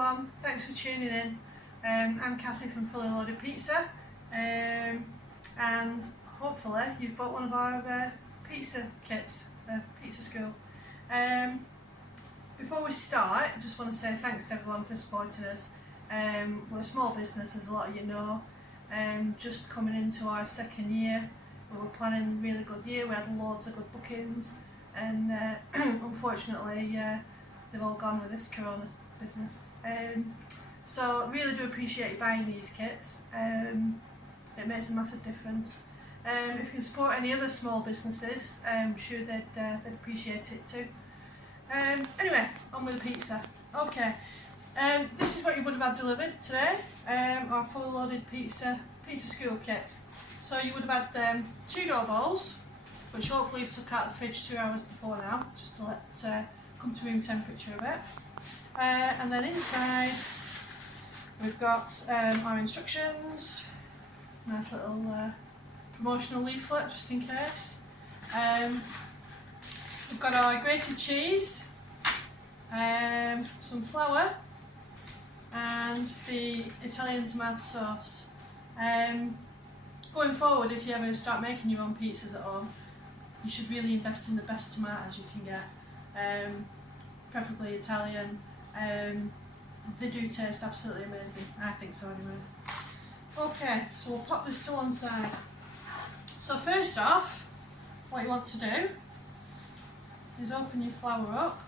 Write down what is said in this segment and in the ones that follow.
everyone, thanks for tuning in. I'm Kathy from Fully Loaded Pizza, and hopefully you've bought one of our pizza kits, Pizza School. Before we start, I just want to say thanks to everyone for supporting us. We're a small business, as a lot of you know, just coming into our second year. We were planning a really good year, we had loads of good bookings, and unfortunately they've all gone with this corona business. So really do appreciate you buying these kits. It makes a massive difference. If you can support any other small businesses, I'm sure they'd appreciate it too. Anyway, on with the pizza. Okay, this is what you would have had delivered today, our fully loaded Pizza School kit. So you would have had 2 dough balls, which hopefully you've took out of the fridge 2 hours before now, just to let come to room temperature a bit. And then inside we've got our instructions, nice little promotional leaflet just in case. We've got our grated cheese, some flour and the Italian tomato sauce. Going forward, if you ever start making your own pizzas at home, you should really invest in the best tomatoes you can get, preferably Italian. They do taste absolutely amazing, I think so anyway. Okay, so we'll pop this to one side. So first off, what you want to do is open your flour up.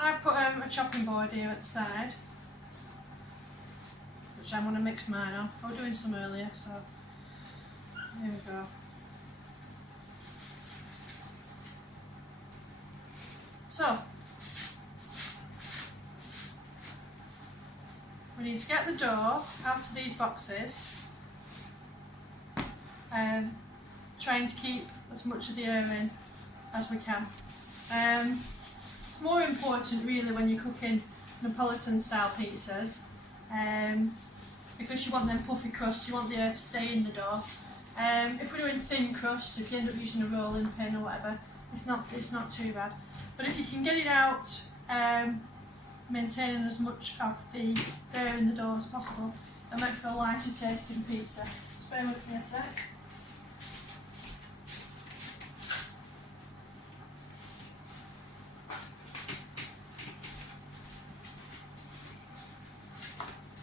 I've put a chopping board here at the side, which I'm going to mix mine on. I was doing some earlier, so here we go. So we need to get the dough out of these boxes, trying to keep as much of the air in as we can. It's more important really when you're cooking Neapolitan style pizzas, because you want them puffy crusts, you want the air to stay in the dough. If we're doing thin crust, if you end up using a rolling pin or whatever, it's not too bad. But if you can get it out, maintaining as much of the air in the dough as possible, it'll make for a lighter tasting pizza. Just bear with me a sec.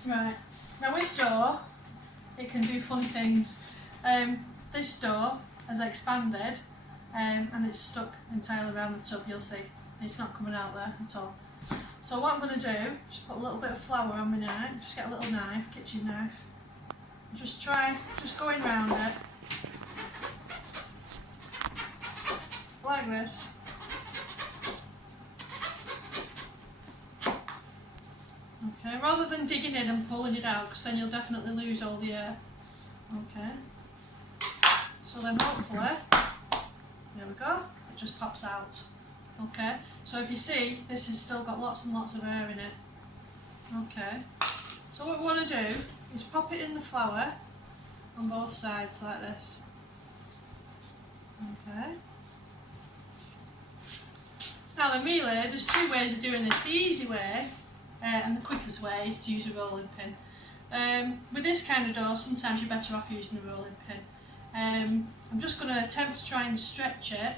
Right, now with dough, it can do funny things. This dough has expanded and it's stuck entirely around the tub, you'll see. It's not coming out there at all. So what I'm going to do, just put a little bit of flour on my knife, just get a little knife, kitchen knife, just going round it, like this. Okay, rather than digging in and pulling it out, because then you'll definitely lose all the air. Okay, so then hopefully, there we go, it just pops out. Okay, so if you see, this has still got lots and lots of air in it. Okay, so what we want to do is pop it in the flour on both sides like this. Okay. Now then really, there's 2 ways of doing this. The easy way and the quickest way is to use a rolling pin. With this kind of dough, sometimes you're better off using a rolling pin. I'm just going to attempt to try and stretch it,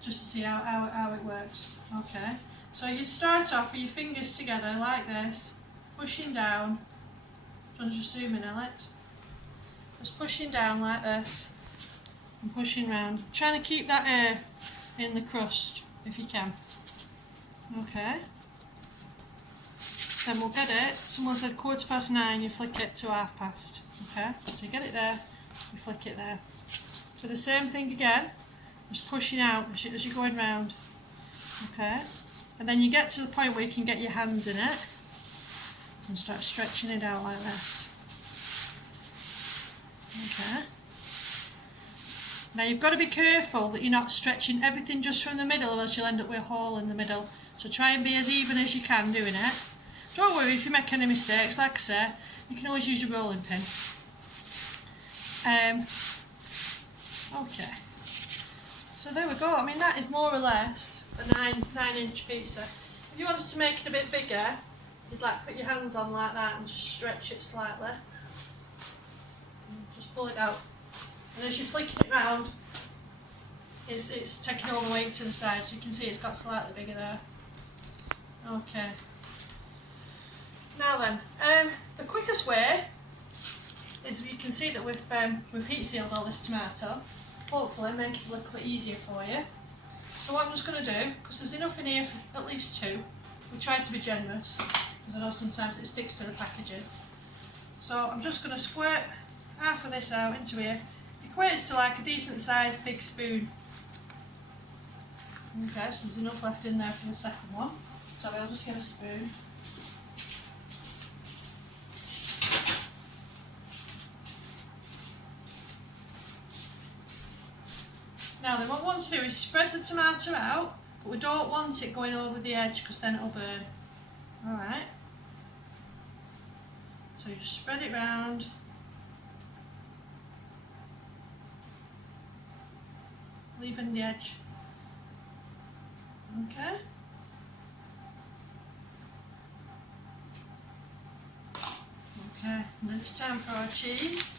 just to see how it works. Okay, so you start off with your fingers together like this, pushing down. Do you want to just zoom in, Alex? Just pushing down like this and pushing round, trying to keep that air in the crust if you can. Okay, then we'll get it, someone said 9:15, you flick it to past. Okay, so you get it there, you flick it there. So the same thing again, just pushing out as you're going round. Okay, and then you get to the point where you can get your hands in it and start stretching it out like this. Okay, now you've got to be careful that you're not stretching everything just from the middle, or else you'll end up with a hole in the middle. So try and be as even as you can doing it. Don't worry if you make any mistakes, like I say, you can always use your rolling pin. Okay, so there we go. I mean, that is more or less a 9-inch pizza. If you wanted to make it a bit bigger, you'd like put your hands on like that and just stretch it slightly. And just pull it out. And as you're flicking it round, it's taking all the weight to the side, so you can see it's got slightly bigger there. Okay. Now then, the quickest way is, you can see that we've heat sealed all this tomato. Hopefully make it a little bit easier for you. So what I'm just going to do, because there's enough in here for at least 2, we try to be generous, because I know sometimes it sticks to the packaging. So I'm just going to squirt half of this out into here. It equates to like a decent sized big spoon. Okay, so there's enough left in there for the second one. So I'll just get a spoon. Now then, what we want to do is spread the tomato out, but we don't want it going over the edge because then it'll burn. Alright. So you just spread it round. Leaving the edge. Okay. Okay, and then it's time for our cheese.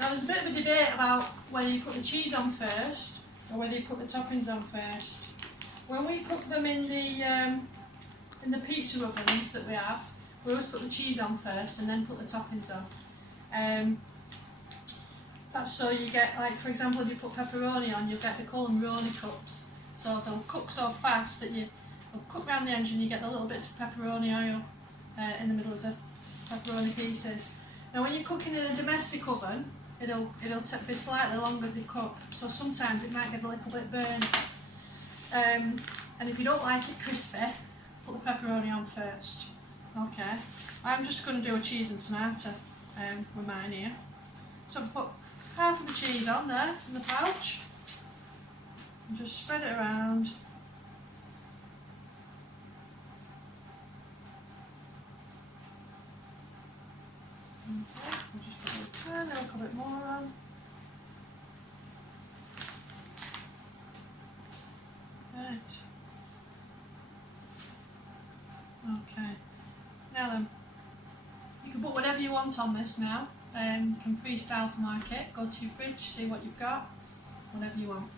Now there's a bit of a debate about whether you put the cheese on first or whether you put the toppings on first. When we cook them in the pizza ovens that we have, we always put the cheese on first and then put the toppings on. That's so you get, like for example, if you put pepperoni on, you'll get the Roni cups. So they'll cook so fast that they'll cook around the edge and you get the little bits of pepperoni oil in the middle of the pepperoni pieces. Now when you're cooking in a domestic oven, it'll be slightly longer to cook, so sometimes it might get a little bit burnt. And if you don't like it crispy, put the pepperoni on first. Okay, I'm just going to do a cheese and tomato with mine here. So I've put half of the cheese on there in the pouch and just spread it around. Okay, I'll just turn a little bit more on. Right. Okay. Now then, you can put whatever you want on this now. You can freestyle for market, go to your fridge, see what you've got, whatever you want.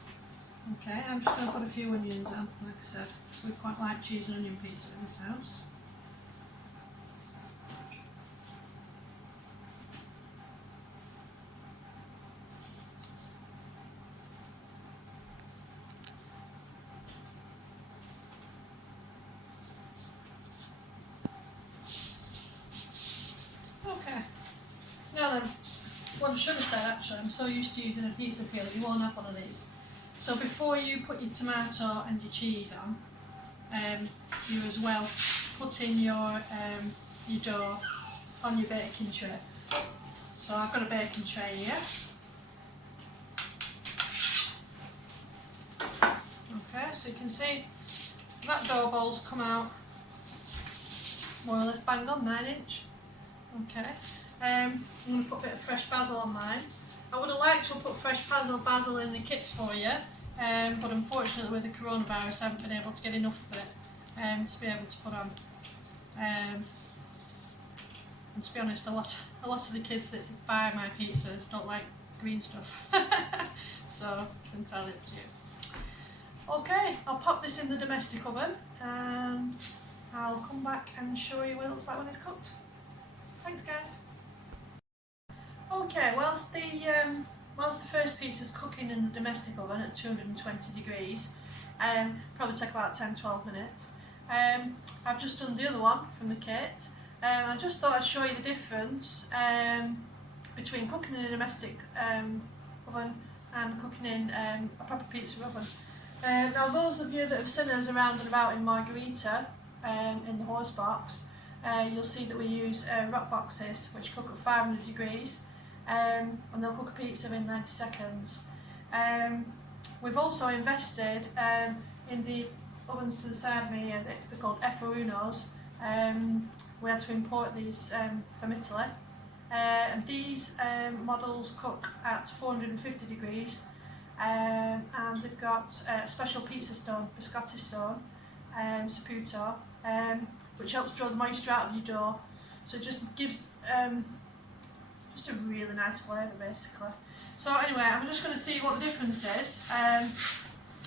Okay, I'm just going to put a few onions on, like I said, because we quite like cheese and onion pizza in this house. Okay, now then, what I should have said actually, I'm so used to using a pizza peeler, you won't have one of these. So before you put your tomato and your cheese on, you as well put in your dough on your baking tray. So I've got a baking tray here. Okay, so you can see that dough ball's come out more or less bang on 9 inch. Okay, I'm going to put a bit of fresh basil on mine. I would have liked to have put fresh basil in the kits for you, but unfortunately with the coronavirus I haven't been able to get enough of it to be able to put on. And to be honest, a lot of the kids that buy my pizzas don't like green stuff, so it's entirely up to you. Okay, I'll pop this in the domestic oven and I'll come back and show you what it looks like when it's cooked. Thanks guys. Okay, whilst the first pizza's cooking in the domestic oven at 220 degrees, probably take about 10-12 minutes, I've just done the other one from the kit. I just thought I'd show you the difference between cooking in a domestic oven and cooking in a proper pizza oven. Now those of you that have seen us around and about in Margherita, in the horse box, you'll see that we use rock boxes which cook at 500 degrees and they'll cook a pizza in 90 seconds. We've also invested in the ovens to the side of me here, they're called F1. We had to import these from Italy. And these models cook at 450 degrees and they've got a special pizza stone, biscotti stone, Saputo, which helps draw the moisture out of your dough. So it just gives just a really nice flavour basically. So anyway, I'm just going to see what the difference is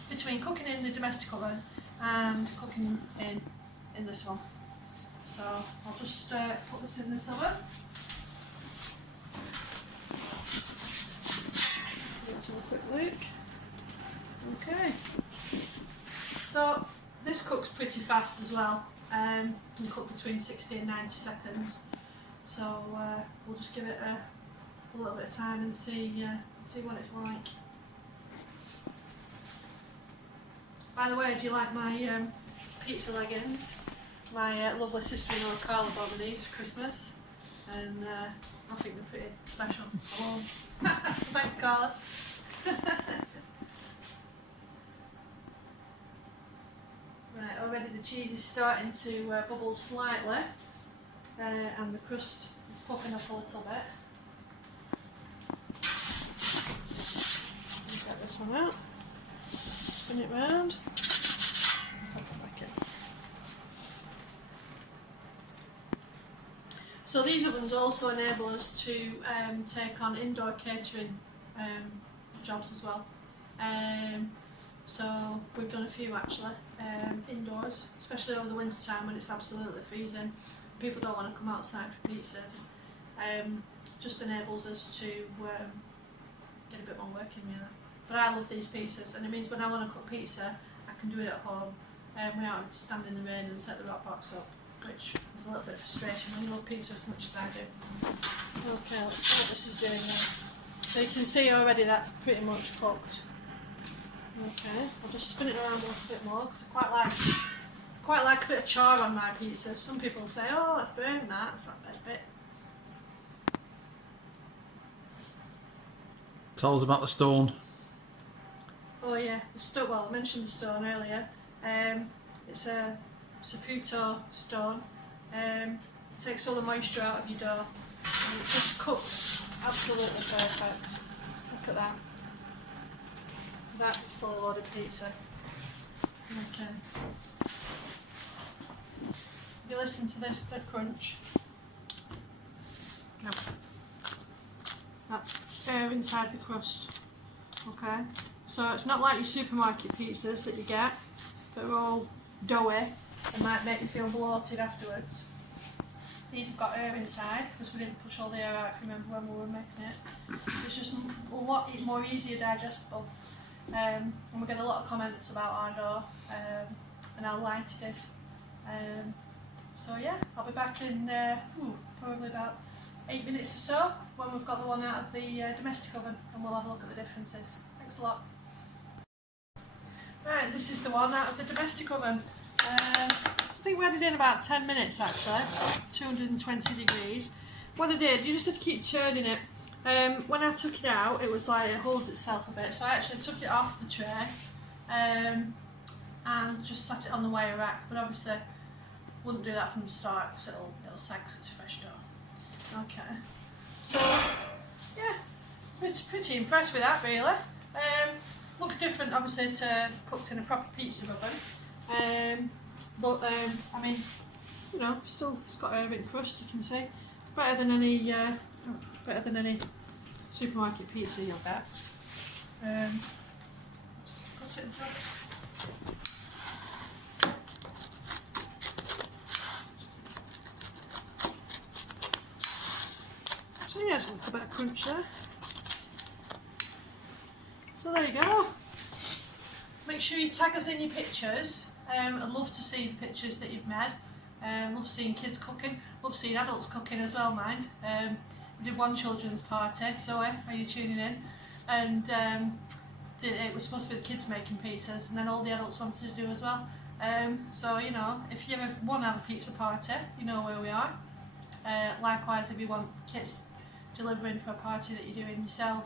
between cooking in the domestic oven and cooking in this one. So I'll just put this in this oven. Let's have a quick look. Okay. So this cooks pretty fast as well. Can cook between 60 and 90 seconds. So we'll just give it a little bit of time and see what it's like. By the way, do you like my pizza leggings? My lovely sister-in-law Carla bought me these for Christmas, and I think they're pretty special. So thanks, Carla. Right, already the cheese is starting to bubble slightly, and the crust is popping up a little bit. Let's get this one out, spin it round, and pop it back in. So these ovens also enable us to take on indoor catering jobs as well. So we've done a few actually, indoors, especially over the winter time when it's absolutely freezing. People don't want to come outside for pizzas. Just enables us to get a bit more work in really. But I love these pizzas, and it means when I want to cook pizza, I can do it at home without having to stand in the rain and set the rock box up, which is a little bit of frustration when you love pizza as much as I do. Okay, let's see what this is doing now. So you can see already that's pretty much cooked. Okay, I'll just spin it around a little bit more because I quite like a bit of char on my pizza. Some people say, oh, let's burn that, that's not the best bit. Tell us about the stone. Oh yeah, the stone, well I mentioned the stone earlier. It's a Saputo stone. It takes all the moisture out of your dough and it just cooks absolutely perfect. Look at that. That is fully loaded pizza. Okay. If you listen to this, the crunch. No. That's air inside the crust. Okay. So it's not like your supermarket pizzas that you get that are all doughy and might make you feel bloated afterwards. These have got air inside because we didn't push all the air out, if you remember when we were making it. It's just a lot more easier digestible. And we get a lot of comments about our dough and how light it is. So yeah, I'll be back in probably about 8 minutes or so when we've got the one out of the domestic oven, and we'll have a look at the differences. Thanks a lot. Right, this is the one out of the domestic oven. I think we had it in about 10 minutes actually, 220 degrees. What I did, you just had to keep turning it. When I took it out, it was like it holds itself a bit, so I actually took it off the tray and just sat it on the wire rack, but obviously wouldn't do that from the start because it'll sag because it's fresh dough. Okay, so yeah, pretty impressed with that really. Looks different obviously to cooked in a proper pizza oven, but I mean, you know, still it's got a bit of crust, you can see. Better than any supermarket pizza you'll get. Let's put it inside. So yeah, it's got a bit of crunch there. So there you go. Make sure you tag us in your pictures. I'd love to see the pictures that you've made. Love seeing kids cooking. Love seeing adults cooking as well, mind. We did one children's party. Zoe, are you tuning in? And it was supposed to be the kids making pizzas, and then all the adults wanted to do as well. So you know, if you ever want to have a pizza party, you know where we are. Likewise, if you want kits delivering for a party that you're doing yourself,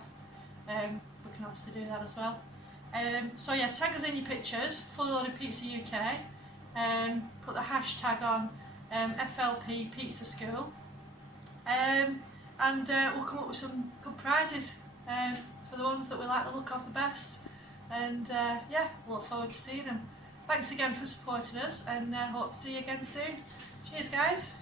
we can obviously do that as well. So yeah, tag us in your pictures, Fully Loaded Pizza UK. Put the hashtag on FLP Pizza School, and we'll come up with some good prizes for the ones that we like the look of the best. And yeah, look forward to seeing them. thanks again for supporting us, and hope to see you again soon. Cheers, guys.